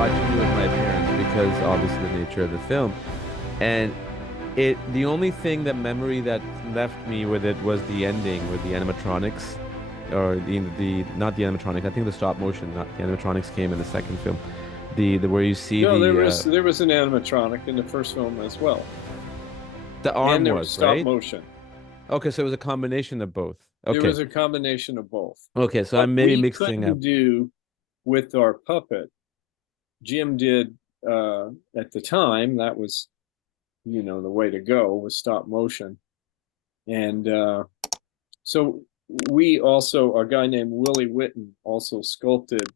watching it with my parents because obviously the nature of the film. And the only thing that memory that left me with it was the ending with the animatronics, or the not the animatronics. I think the stop motion, not the animatronics, came in the second film. The where you see No, there the was there was an animatronic in the first film as well, the and arm there was was stop right. motion. Okay, so it was a combination of both. There Okay, was a combination of both. okay, so What I'm maybe we mixing up. couldn't do with our puppet, Jim did at the time. That was, the way to go was stop motion, and so we also a guy named Willie Witten also sculpted.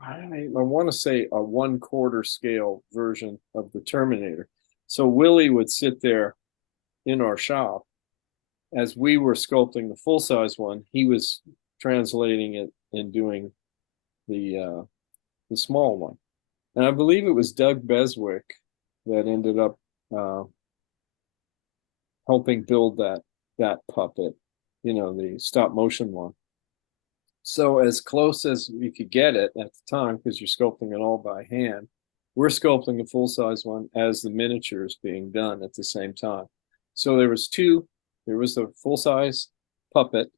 I want to say a 1/4 scale version of the Terminator. So Willie would sit there in our shop as we were sculpting the full size one. He was translating it and doing the small one. And I believe it was Doug Beswick that ended up uh, helping build that puppet, the stop motion one. So as close as we could get it at the time, because you're sculpting it all by hand, we're sculpting a full size one as the miniature is being done at the same time. So there was two. There was the full size puppet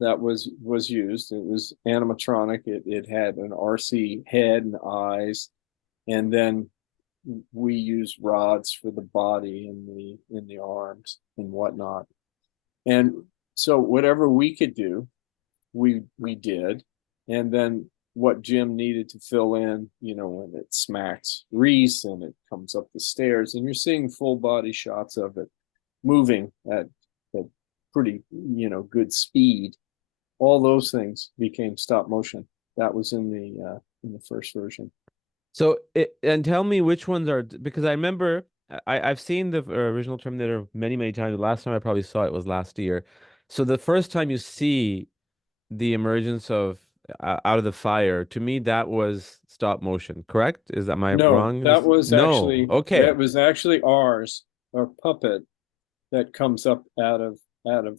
that was used. It was animatronic. It had an RC head and eyes, and then we used rods for the body and the arms and whatnot. And so whatever we could do, we did. And then what Jim needed to fill in, when it smacks Reese and it comes up the stairs, and you're seeing full body shots of it moving at pretty, good speed. All those things became stop motion. That was in the first version. So and tell me which ones are, because I remember I've seen the original Terminator many, many times. The last time I probably saw it was last year. So the first time you see the emergence of out of the fire, to me that was stop motion, correct? Is that, am I No, wrong? that was No. actually Okay. that was actually ours, our puppet that comes up out of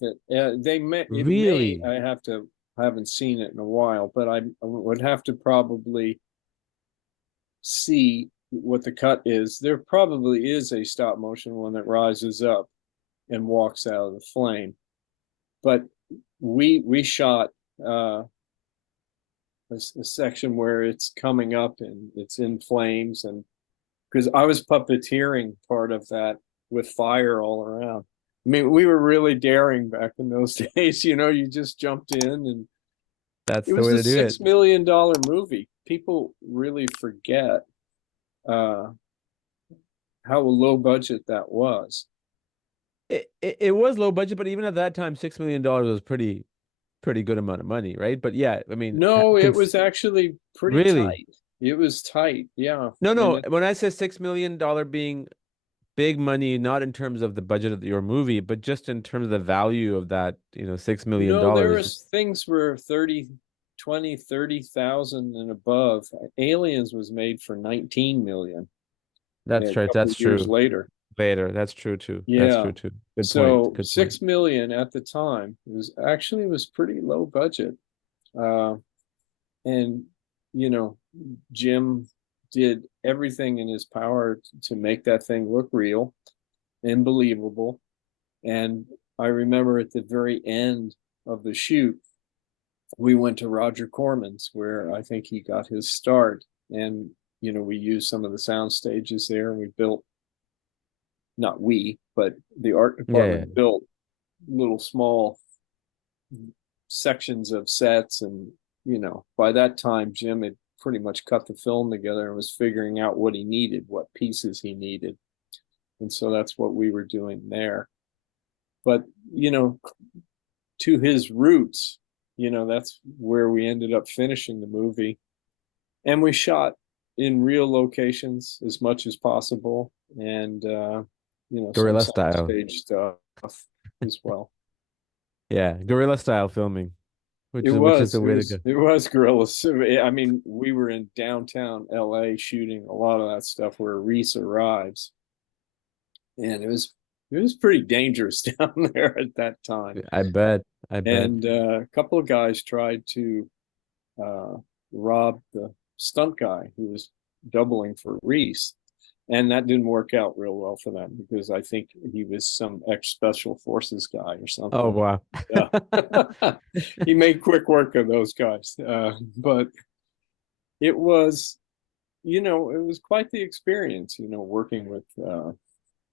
it. It may Really? I haven't seen it in a while, but I would have to probably see what the cut is. There probably is a stop motion one that rises up and walks out of the flame, but we shot a section where it's coming up and it's in flames, and because I was puppeteering part of that with fire all around. I mean, we were really daring back in those days. You just jumped in, and That's it the was way a to do it. $6 million movie. People really forget uh, how low budget that was. It was low budget, but even at that time, $6 million was pretty good amount of money, right? But yeah, I mean, No, it was actually pretty really? tight. It was tight, yeah. No, And no. When I say $6 million being big money, not in terms of the budget of your movie, but just in terms of the value of that, $6 million no, there dollars. was things were 30, 20, 30,000 and above. Aliens was made for 19 million That's a right. couple That's of years true. later. Later. That's true too. That's Yeah. true too. Good point. So Good point. 6 million at the time was pretty low budget. Uh, and you know, Jim did everything in his power to make that thing look real and believable. And I remember at the very end of the shoot, we went to Roger Corman's, where I think he got his start. And, we used some of the sound stages there, and we built, not we, but the art Yeah, yeah. department built little small sections of sets. And, by that time, Jim had pretty much cut the film together and was figuring out what he needed, what pieces he needed. And so that's what we were doing there. But, to his roots, that's where we ended up finishing the movie. And we shot in real locations as much as possible, and some Guerrilla style. soundstage stuff as well. Yeah, guerrilla style filming, It which is was the it way to go. was it was guerrillas. I mean, we were in downtown LA shooting a lot of that stuff where Reese arrives, and it was pretty dangerous down there at that time. I bet. I bet. And a couple of guys tried to uh, rob the stunt guy who was doubling for Reese. And that didn't work out real well for them because I think he was some ex-special forces guy or something. Oh, wow. Yeah. He made quick work of those guys. But it was, it was quite the experience, working with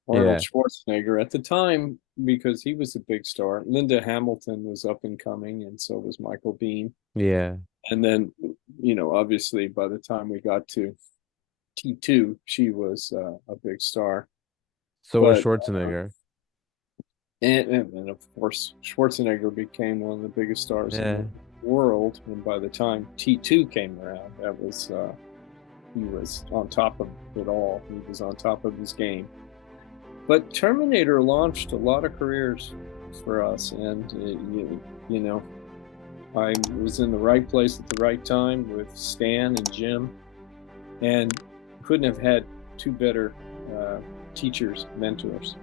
Arnold Schwarzenegger at the time, because he was a big star. Linda Hamilton was up and coming, and so was Michael Biehn. Yeah. And then, obviously by the time we got to T2, she was a big star. So was Schwarzenegger. And of course, Schwarzenegger became one of the biggest stars in the world. And by the time T2 came around, he was on top of it all. He was on top of his game. But Terminator launched a lot of careers for us, and I was in the right place at the right time with Stan and Jim, and couldn't have had two better teachers, mentors.